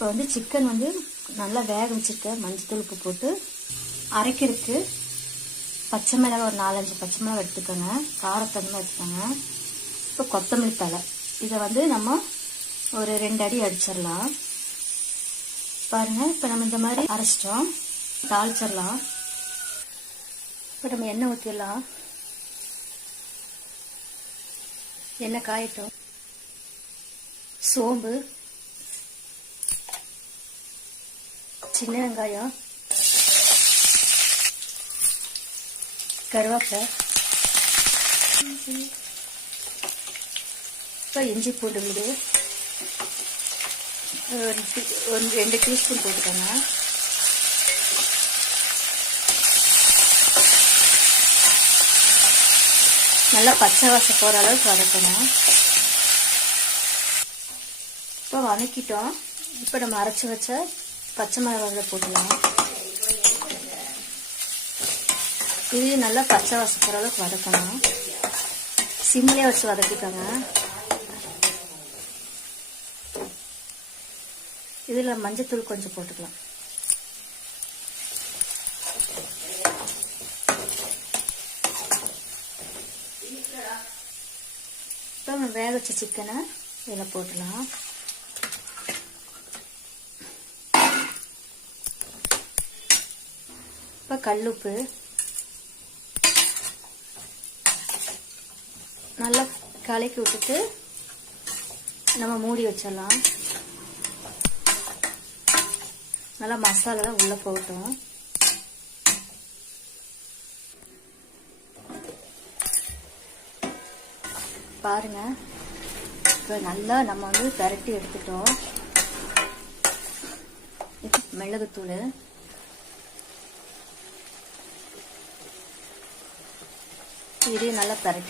இப்போ வந்து சிக்கன் வந்து நல்லா வேக வச்சுருக்கேன். மஞ்சத்தூள் உப்பு போட்டு அரைக்கிறதுக்கு பச்சை மிளகாய் ஒரு 4-5 பச்சை மிளகாய் எடுத்துக்கோங்க. காரத்தன்மை எடுத்துக்கோங்க. இப்போ கொத்தமல்லி தழை இதை வந்து நம்ம ஒரு 2 அடி அடிச்சிடலாம். பாருங்கள், இப்போ நம்ம இந்த மாதிரி அரைச்சிட்டோம். தாளிச்சிடலாம். இப்போ நம்ம எண்ணெய் ஊற்றிடலாம். எண்ணெய் காயட்டும். சோம்பு, சின்ன வெங்காயம், கருவேப்பிலை, இப்போ இஞ்சி பூண்டு விழுது ஒரு 2 டீஸ்பூன் போட்டுக்கோங்க. நல்லா பச்சை வாசம் போகிற அளவுக்கு வதக்கணும். இப்போ வதக்கிட்டோம். இப்போ நம்ம அரைச்சி வச்ச பச்சை மிளகாய் போட்டுக்கலாம். இது நல்லா பச்சை வாசம் போகிற அளவுக்கு வதக்கணும். சிம்லேயே வச்சு வதக்கிக்கோங்க. இதில் மஞ்சத்தூள் கொஞ்சம் போட்டுக்கலாம். இப்போ நம்ம வேக வச்ச சிக்கனை இதில் போட்டுடலாம். இப்போ கல்லுப்பு நல்லா கலக்கி விட்டுட்டு நம்ம மூடி வச்சிடலாம். நல்லா மசாலா உள்ளே போட்டோம். பாருங்க, இப்போ நல்லா நம்ம வந்து பெரட்டி எடுத்துட்டோம். மிளகுத்தூள், இது நல்லா பெரட்டி